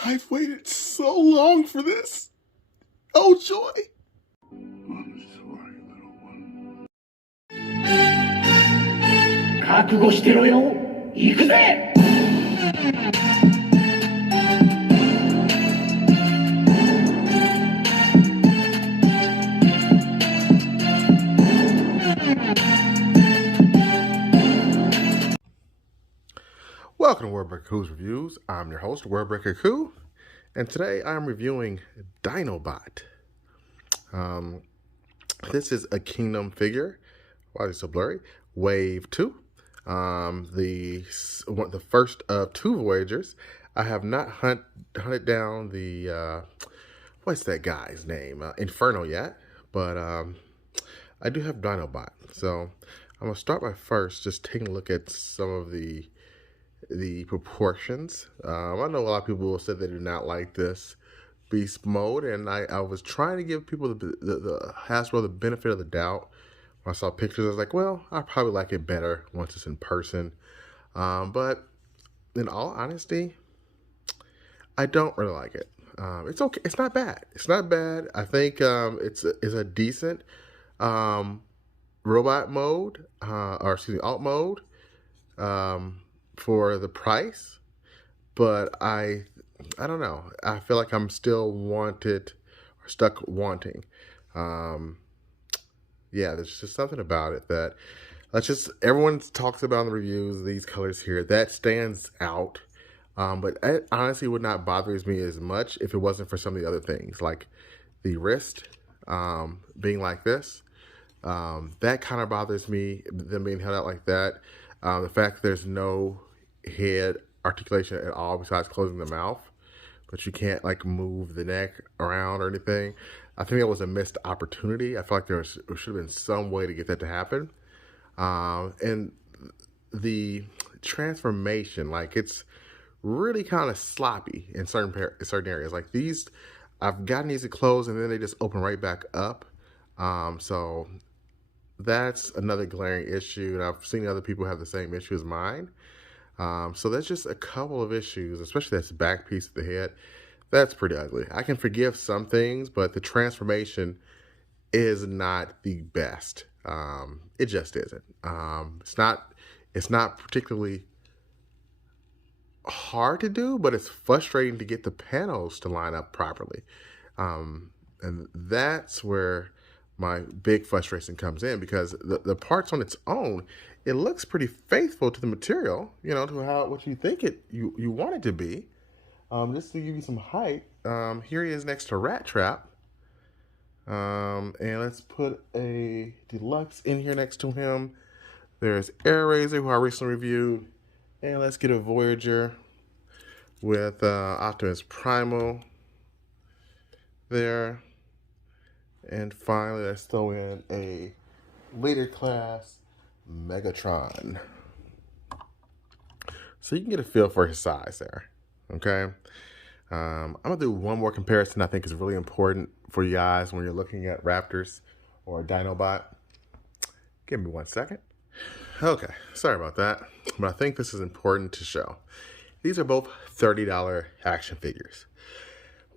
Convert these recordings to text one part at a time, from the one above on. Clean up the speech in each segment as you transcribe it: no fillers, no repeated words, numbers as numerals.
I've waited so long for this. Oh, joy. I'm sorry, little one. 覚悟してろよ。行くぜ。Welcome to Wordbreaker Coo's Reviews. I'm your host, Wordbreaker Coo, and today I'm reviewing Dinobot. This is a Kingdom figure. Why is it so blurry? Wave 2. The first of 2 Voyagers. I have not hunted down the, what's that guy's name? Inferno yet, but I do have Dinobot. So I'm going to start by first just taking a look at some of the proportions. I know a lot of people said they do not like this beast mode, and I was trying to give people the Hasbro the benefit of the doubt. When I saw pictures, I was like, well, I probably like it better once it's in person. But in all honesty, I don't really like it. It's okay. It's not bad. It's not bad. I think it's a decent robot mode, or excuse me, alt mode. For the price, but I don't know. I feel like I'm still stuck wanting. Yeah, there's just something about it that everyone talks about in the reviews, these colors here, that stands out. But it honestly would not bother me as much if it wasn't for some of the other things, like the wrist being like this. That kind of bothers me, them being held out like that. The fact that there's no head articulation at all besides closing the mouth, but you can't like move the neck around or anything. I think that was a missed opportunity. I feel like there should have been some way to get that to happen. And the transformation, like it's really kind of sloppy in certain areas. Like these, I've gotten these to close and then they just open right back up. So that's another glaring issue, and I've seen other people have the same issue as mine. So that's just a couple of issues, especially this back piece of the head. That's pretty ugly. I can forgive some things, but the transformation is not the best. It just isn't. It's not particularly hard to do, but it's frustrating to get the panels to line up properly. And that's where my big frustration comes in, because the parts on its own, it looks pretty faithful to the material, you know, to what you think you want it to be. Just to give you some height, here he is next to Rat Trap. And let's put a Deluxe in here next to him. There's Air Razor, who I recently reviewed. And let's get a Voyager with Optimus Primal there. And finally, let's throw in a later class Megatron. So you can get a feel for his size there, okay? I'm gonna do one more comparison I think is really important for you guys when you're looking at Raptors or Dinobot. Give me 1 second. Okay, sorry about that, but I think this is important to show. These are both $30 action figures.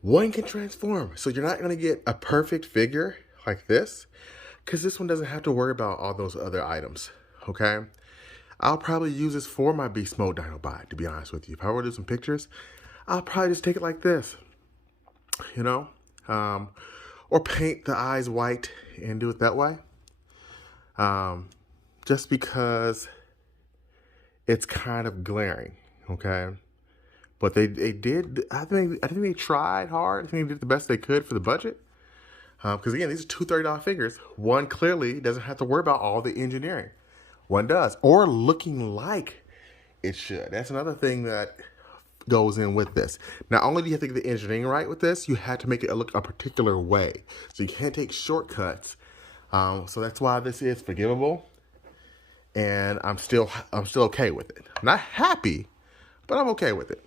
One can transform, so you're not gonna get a perfect figure like this, because this one doesn't have to worry about all those other items, okay? I'll probably use this for my Beast Mode Dinobot, to be honest with you. If I were to do some pictures, I'll probably just take it like this, you know? Or paint the eyes white and do it that way. Just because it's kind of glaring, okay? But they did, I think they tried hard. I think they did the best they could for the budget. Because again, these are two $30 figures. One clearly doesn't have to worry about all the engineering. One does, or looking like it should. That's another thing that goes in with this. Not only do you have to get the engineering right with this, you have to make it look a particular way. So you can't take shortcuts. So that's why this is forgivable. And I'm still okay with it. I'm not happy, but I'm okay with it.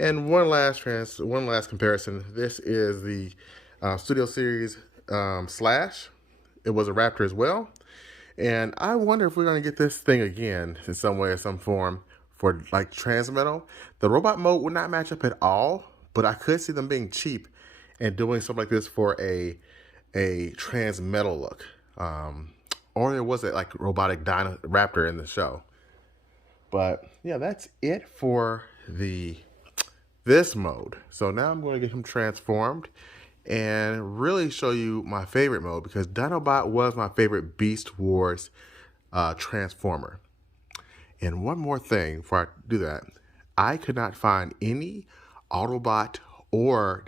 And one last comparison. This is the Studio Series Slash. It was a Raptor as well. And I wonder if we're going to get this thing again in some way or some form for like Transmetal. The robot mode would not match up at all, but I could see them being cheap and doing something like this for a trans metal look. Or there was a like robotic raptor in the show. But yeah, that's it for this mode. So now I'm going to get him transformed and really show you my favorite mode, because Dinobot was my favorite Beast Wars transformer. And one more thing before I do that, I could not find any Autobot I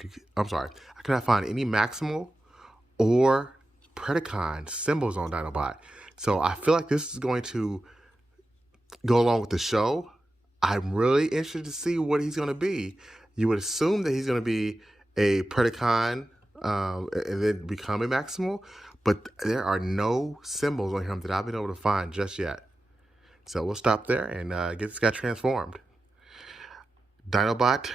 could not find any Maximal or Predacon symbols on Dinobot. So I feel like this is going to go along with the show. I'm really interested to see what he's going to be. You would assume that he's going to be a Predacon and then become a Maximal, but there are no symbols on him that I've been able to find just yet. So we'll stop there and get this guy transformed. Dinobot,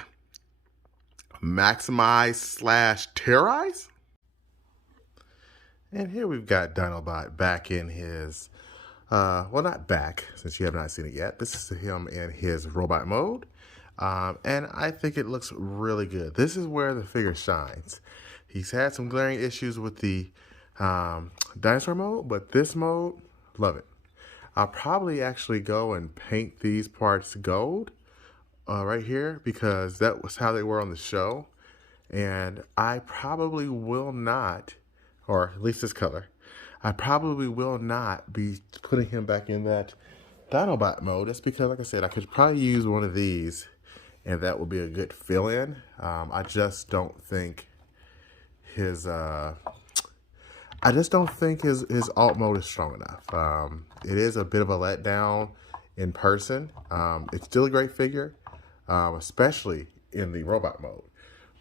maximize / terrorize. And here we've got Dinobot back in his, well, not back, since you have not seen it yet. This is him in his robot mode. And I think it looks really good. This is where the figure shines. He's had some glaring issues with the dinosaur mode, but this mode, love it. I'll probably actually go and paint these parts gold right here, because that was how they were on the show. And I probably will not, or at least this color, I probably will not be putting him back in that Dinobot mode. That's because, like I said, I could probably use one of these and that would be a good fill-in. I just don't think his his alt mode is strong enough. It is a bit of a letdown in person. It's still a great figure, especially in the robot mode.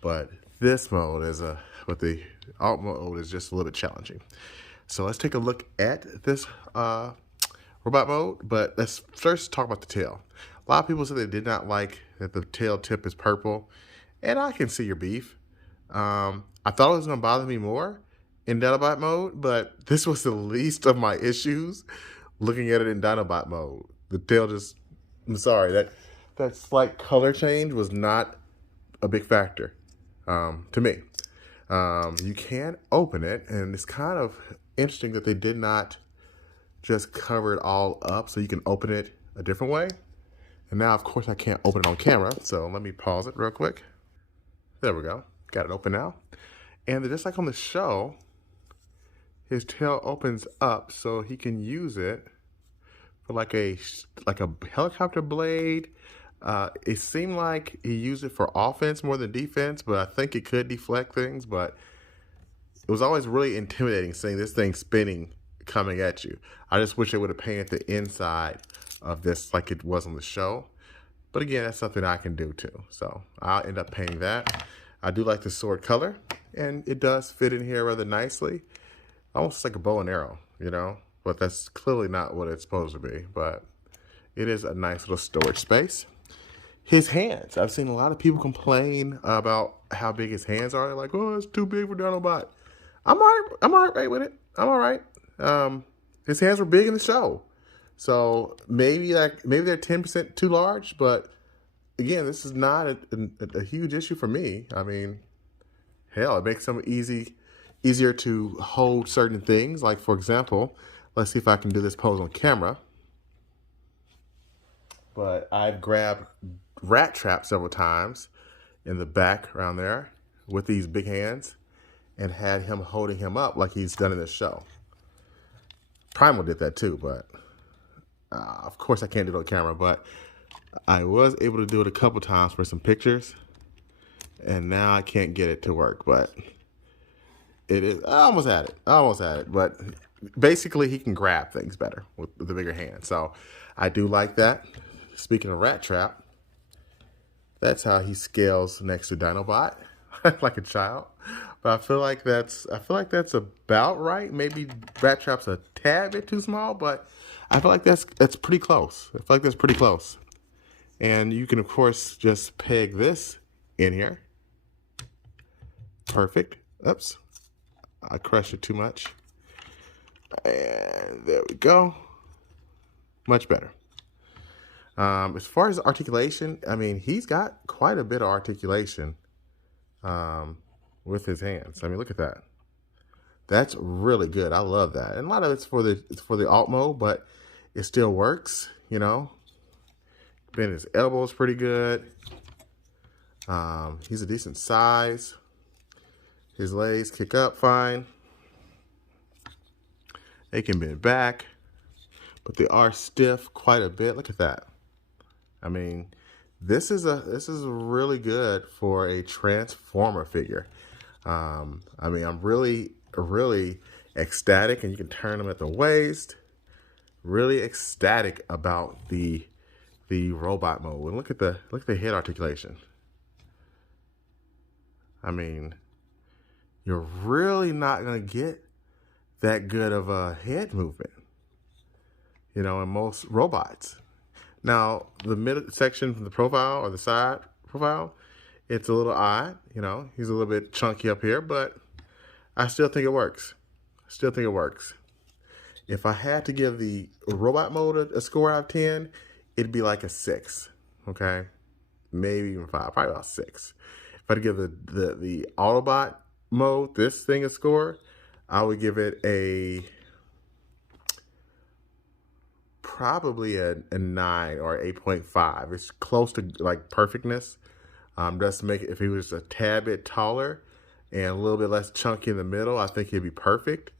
But this mode with the alt mode is just a little bit challenging. So let's take a look at this robot mode, but let's first talk about the tail. A lot of people said they did not like that the tail tip is purple, and I can see your beef. I thought it was going to bother me more in Dinobot mode, but this was the least of my issues looking at it in Dinobot mode. The tail just, I'm sorry, that slight color change was not a big factor to me. You can open it, and it's kind of interesting that they did not just cover it all up so you can open it a different way. And now, of course, I can't open it on camera, so let me pause it real quick. There we go. Got it open now. And just like on the show, his tail opens up so he can use it for like a helicopter blade. It seemed like he used it for offense more than defense, but I think it could deflect things. But it was always really intimidating seeing this thing spinning coming at you. I just wish they would have painted the inside of this like it was on the show. But again, that's something I can do too. So I'll end up painting that. I do like the sword color, and it does fit in here rather nicely. Almost like a bow and arrow, you know? But that's clearly not what it's supposed to be. But it is a nice little storage space. His hands. I've seen a lot of people complain about how big his hands are. They're like, oh, it's too big for Dinobot. I'm all right with it. I'm all right. His hands were big in the show. So maybe they're 10% too large, but again, this is not a huge issue for me. I mean, hell, it makes them easier to hold certain things. Like, for example, let's see if I can do this pose on camera. But I've grabbed rat trap several times in the back around there with these big hands and had him holding him up like he's done in the show. Primal did that too, but of course I can't do it on camera, but I was able to do it a couple times for some pictures, and now I can't get it to work, but it is, I almost had it, but basically he can grab things better with the bigger hand, so I do like that. Speaking of rat trap, that's how he scales next to Dinobot, like a child. But I feel like that's about right. Maybe rat trap's a tad bit too small, but I feel like that's pretty close. I feel like that's pretty close. And you can of course just peg this in here. Perfect. Oops, I crushed it too much. And there we go. Much better. As far as articulation, I mean, he's got quite a bit of articulation with his hands. I mean, look at that. That's really good. I love that. And a lot of it's for the alt mode, but it still works, you know. Bend his elbows pretty good. He's a decent size. His legs kick up fine. They can bend back, but they are stiff quite a bit. Look at that. I mean, this is really good for a Transformer figure. I mean, I'm really ecstatic, and you can turn them at the waist. Really ecstatic about the robot mode. And look at the head articulation. I mean, you're really not gonna get that good of a head movement, you know, in most robots. Now, the mid section from the profile or the side profile, it's a little odd, you know. He's a little bit chunky up here, but I still think it works. If I had to give the robot mode a score out of 10, it'd be like a 6, okay? Maybe even 5, probably about 6. If I had to give the Autobot mode, this thing, a score, I would give it probably a 9 or 8.5. It's close to like perfectness. Just to make it, if he was a tad bit taller and a little bit less chunky in the middle, I think he'd be perfect.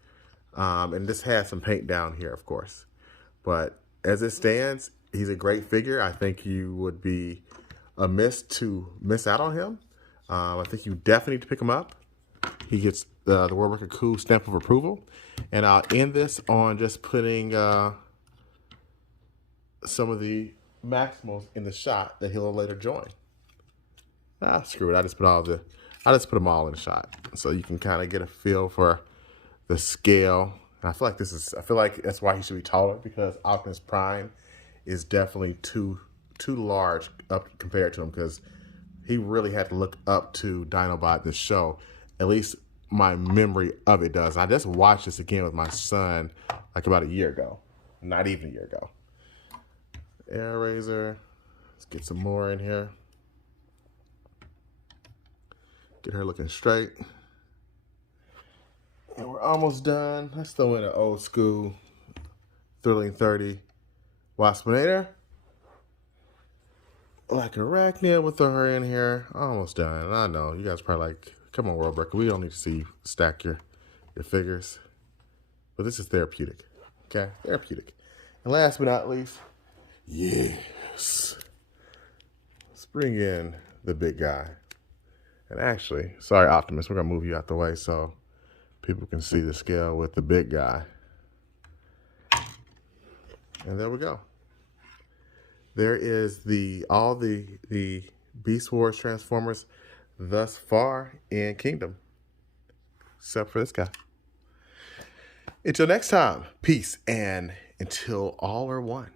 And this has some paint down here, of course. But as it stands, he's a great figure. I think you would be amiss to miss out on him. I think you definitely need to pick him up. He gets the World Cool stamp of approval. And I'll end this on just putting some of the Maximals in the shot that he'll later join. Screw it. I just put them all in the shot, so you can kind of get a feel for the scale. And I feel like that's why he should be taller, because Optimus Prime is definitely too large up compared to him, because he really had to look up to Dinobot this show. At least my memory of it does. I just watched this again with my son like about a year ago. Not even a year ago. Air razor. Let's get some more in here. Get her looking straight. And we're almost done. Let's throw in an old school Thrilling 30 Waspinator. Like Arachnia, we'll throw her in here. Almost done. I know, you guys probably like, come on, World Breaker. We don't need to see you stack your figures. But this is therapeutic. Okay? Therapeutic. And last but not least, yes, let's bring in the big guy. And actually, sorry, Optimus, we're going to move you out the way so people can see the scale with the big guy. And there we go. There is all the Beast Wars Transformers thus far in Kingdom. Except for this guy. Until next time, peace, and until all are one.